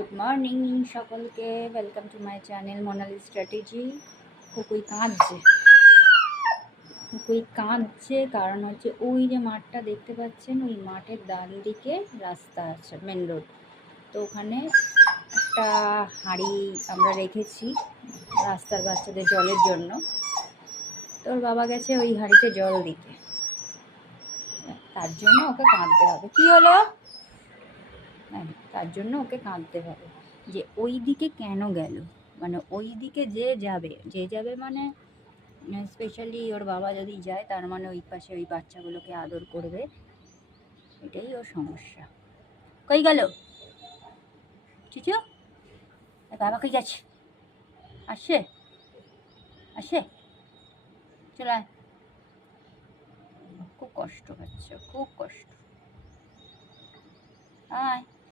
Good morning সকলকে, welcome to my channel Monali strategy. কুকুই কাঁদছে কারণ হচ্ছে ওই যে মাঠটা দেখতে পাচ্ছেন, ওই মাঠের ডান দিকে রাস্তা আছে, মেন রোড। তো ওখানে একটা হাঁড়ি আমরা রেখেছি রাস্তার বাচ্চাদের জলের জন্য। তোর বাবা গেছে ওই হাঁড়িতে জল দিতে, তার জন্য ওকে কাঁদতে হবে। কি হলো? তার জন্য ওকে কাঁদতে হবে যে ওই দিকে কেন গেল, মানে ওই দিকে যে যাবে মানে স্পেশালি ওর বাবা যদি যায়, তার মানে ওই পাশে ওই বাচ্চাগুলোকে আদর করবে, এটাই ওর সমস্যা। কই গেল চুচু? বাবা কই যাচ্ছে? আসে চলে আয়। খুব কষ্ট হচ্ছে, খুব কষ্ট। আয়